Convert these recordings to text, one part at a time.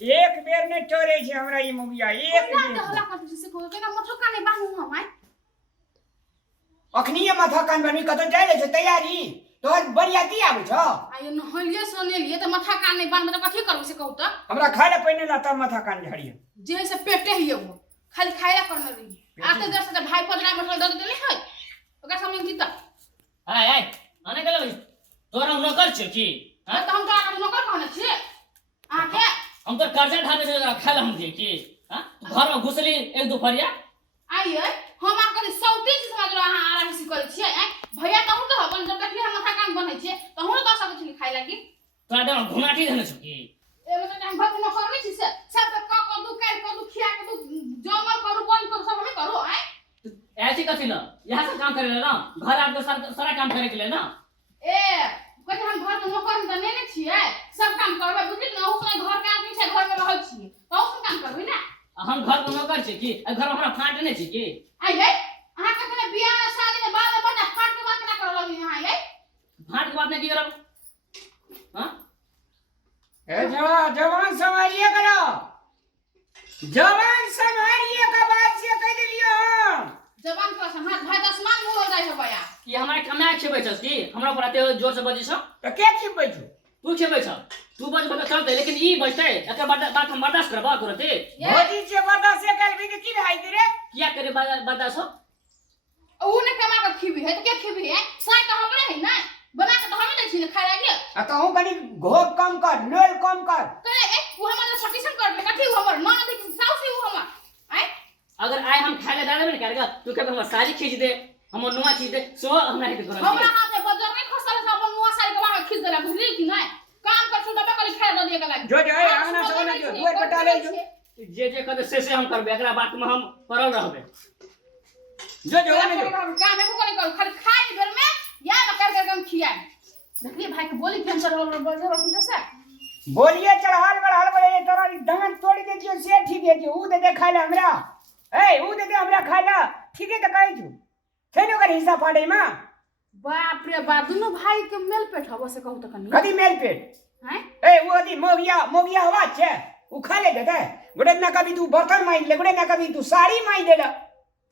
एक बेर ने टोरे छे हमरा ई मुगिया एक ना बेर तो हला कर से को केना मथो काने बानू हम आय अखनी माथा कान बनी कत जाय ले तैयारी तोहर बरियाती आबै छ आय न हलिए सोने लिए त मथा काने बान त कथि करबो से कहू त हमरा खाय ले पहिने ला तब माथा कान झाड़िए जे से पेटे हिए वो खाली खाया करना रही आते दर से भाई पदरा मसल दे देले है ओका सामने की त आय आय आने गेलो तोरा नौकर छ की हां त हम तो आका नौकर कहने छी आके हम तो कर्जा ढाबे से खाला हम जे की हां घर में घुसली एक दोपहरिया आइए हम आके सौती से समझ लो हां आराम से करे छी भैया कहू तो अपन जब तक हम मथा कान बनै छी त हम तो सब छी खाइ लागी तोरा दे घुनाटी धने छ की ए मतलब हम भग न करनी छी से सब का दू कर को दू खिया को दू जमा करू बंद करू सब हमें करू आय ऐसी कथी ना यहाँ से काम करे ना घर आके सारा काम करे के लिए ना ए कथि हम घर में नौकर त नै छियै सब काम करबै बुझली न ओकरा घर के आदमी छै घर में रहै छी त ओसन काम करबै ना हम घर में नौकर छी की घर में हमरा फाट नहीं छी की आइ गई अहाँ के कने बियाह ना शादी में बाद में बड़ा फाट के बात ना करल लगी यहां आइ फाट के बात नहीं की करब हां ए जवान संभालिए करो जवान संभालिए का बात से कह दिलियो हम जवान का हाथ भाई आसमान मुंह हो जाय है भैया कि हमारे कमाए खेबै छस की हमरा पर आते जोर से बजी छ तो के की बैठू तू खेबै छ तू बज बता चलते लेकिन ई बजते एकर बात हम बर्दाश्त करबा करते भोजी से बर्दाश्त कर भी की भाई रे किया करे बर्दाश्त हो ऊ ने कमा के खीबी है तो के खीबी है साई तो हमरे है ना बना के तो हमें दे छी खा लागी आ कहूं कनी घोक कम कर नोल कम कर तो ए ऊ हमरा सटिशन कर ले कथि ऊ हमर नन देख साउसी ऊ हमर आय अगर आए हम खाए ले दादा में करेगा तू कहबे हमर साड़ी खींच दे हमर नुआ खींच दे सो हमरा हेते कर हमरा हाथ में बजर नहीं खसल से अपन मुआ साड़ी के बाहर खींच देला बुझली कि नहीं काम कर सुन डबा कल खा दे के लागी जो ए आना सोना जो दुआर पर डाले जो जे कहते से हम करबे एकरा बात में हम परल रहबे जो आने जो काम में को नहीं कर खाली खाई बेर में या न कर हम खिया देखलिए भाई के बोली कैंसर हो बजर रखी तो से बोलिए चढ़ाल बढ़ाल बड़े तोरा दंगन तोड़ दे दियो से ठीक है जो ऊ दे दे खाइला हमरा ए ऊ दे दे हमरा खाइला ठीक है त कहै छु थेनो कर हिस्सा फाड़े मा बाप रे बाप दोनों भाई के मेल पेट हबो से कहू त कनी कदी मेल पेट हैं ए वो अदी मोगिया हवा छे ऊ खा ले देते गुडे ना कभी तू बर्तन माई ले गुडे ना कभी तू साड़ी माई दे ला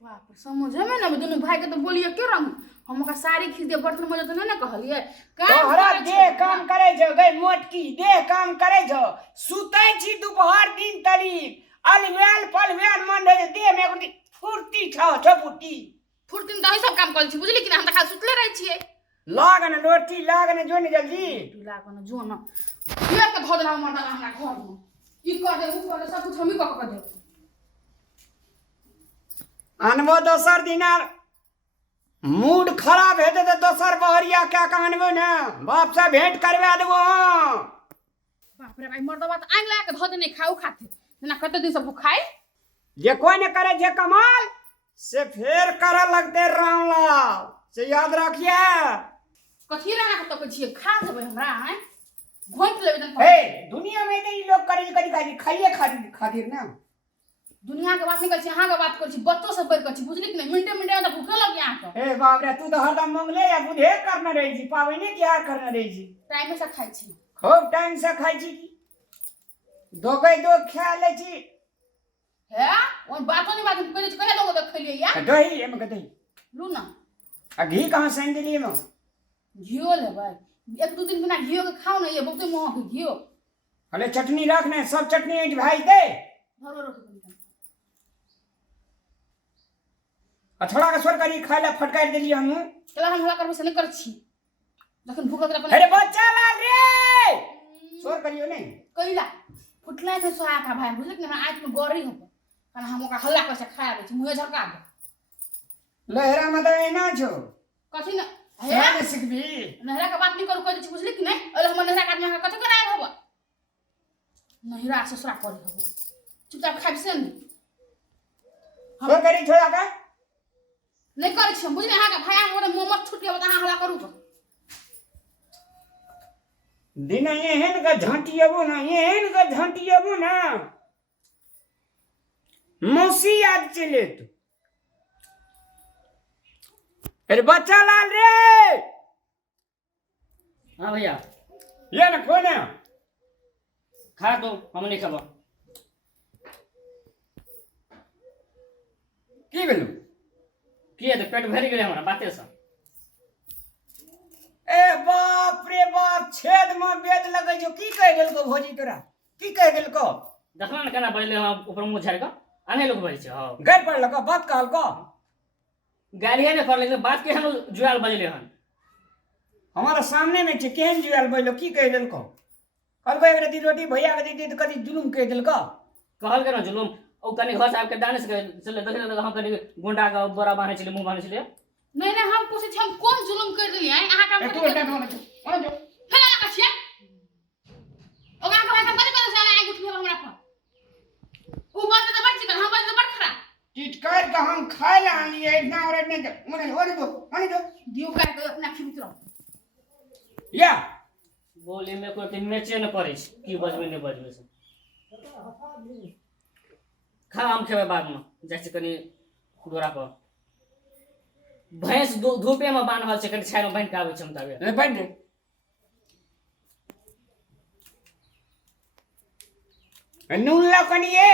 बाप रे समझ में ना दोनों भाई के तो बोलिए के रंग हम का साड़ी खरीद दे बर्तन मजे तो नहीं ना कहलिए तो हरा दे काम करे छ गई मोटकी दे काम करे छ सुतै छी दोपहर दिन तली अलवेल पलवेल मन दे में गुडी फुर्ती छ छपुटी फुर्ती त सब काम कर छी बुझली कि हम त खाली सुतले रह छिए लागन रोटी लागन जो ने जल्दी लागन जो न ये के धो देला मरदा हमरा घर में ई कर दे ऊ कर दे सब कुछ हम ही कर दे अनबो दोसर दिनार मूड खराब हेते तो दोसर बहरिया क्या कहनबो ना बाप से भेंट करवा देबो बाप रे भाई मरदा बात आंग ला के धो देने खाऊ खाते ना कते दिन से भूखाई जे कोई ने करे जे कमाल से फेर करे लगते रामलाल से याद रखिए कथि रहा तो के छिए खा देबे हमरा हैं घोंट लेबे तन ए दुनिया में तो ई लोग करे करी खाइए खातिर ना दुनिया के बात नहीं कर छी अहाँ के बात कर छी बत्तो सब कर छी बुझली कि नहीं मिनटे में तो भूखे लग यहाँ तो ए बाप रे तू तो हरदम मंगले या बुधे करना रही छी पावे ने क्या करना रही छी टाइम से खाई छी खूब टाइम से खाई छी दो गई दो खा ले छी है और बातों नहीं बात करे छी कहे लोग देख लिए या दही एम के दही लू ना आ घी कहां से दिली में घियो ले भाई एक दो दिन बिना घियो के खाओ ना ये बहुते मोह के घियो अरे चटनी रखने सब चटनी ऐठ भाई दे धरो रोटी अथड़ा का स्वर करी खाइला फटकार देली हम चला हम हला करबे से नहीं कर छी जखन भूख लगे अरे बच्चा लाल रे स्वर करियो नहीं कइला फुटला के सोया का भाई बुझल कि ना आंख में गोरी हो kana हम ओकरा हल्ला कर से खाया दे छी मुंह झरका दे लहरा मत ना छो कथि ना है सिखबी नहरा के बात नहीं करू कह छी बुझली कि नहीं अरे हम नहरा के आदमी कथि कराए हबो नहरा ससुरा करी हबो चुपचाप खाबी से नहीं स्वर करी छोड़ा का नहीं कर छी बुझली हां का भाई हमरे मोमो छूट गयो त हल्ला करू तो दिन एहन का झांटियबो ना एहन का झांटियबो ना मौसी याद चले तू अरे बच्चा लाल रे हां भैया ये ना कौन है खा दो हम नहीं खाबो की भेलू की है पेट भरि गेलै हमरा बाते से ए बाप रे बाप छेद में वेद लगे छो की कह देलको भौजी तोरा की कह देलको देखला ने केना बजले हम ऊपर मुंह झाड़ि के आने लोग बजै छै हां गैर पड़लको बात कहलको गालिए ने कर लेकिन बात केहन जुआल बजले हन हमारा सामने में छे केहन जुआल बैलो की कह देलको कहलको एक रति रोटी भैया के दी तो कथी जुलुम कह देलको कहल के ना जुलुम ओ कनी घर साहब के दाने से चले देखले हम कनी गुंडा के बोरा बांधे छले मुंह बांधे छले नहीं हम पूछे छी हम कौन जुलुम कर देलिए अहाँ काम तू कर बेटा कोन जो फेला का छिया ओकरा के भाषा बड़ करे साला आगु उठियो हमरा पर ऊ बात तो बड़ चिकन हम बात तो बड़ खरा चिटकार का हम खाए ला लिए इतना और इतने मने दो दियो का के अपना खिमित रहो या बोली में कोई मैचे न पड़े छै की बजबे नहीं बजबे से खा हम खेबे बाद में जाइ छै कनी डोरा पर भैंस धूपे में बांधल छै कनी छाय में बांध के आबै छै हम ताबे ए बैठ दे नून ला कनी ए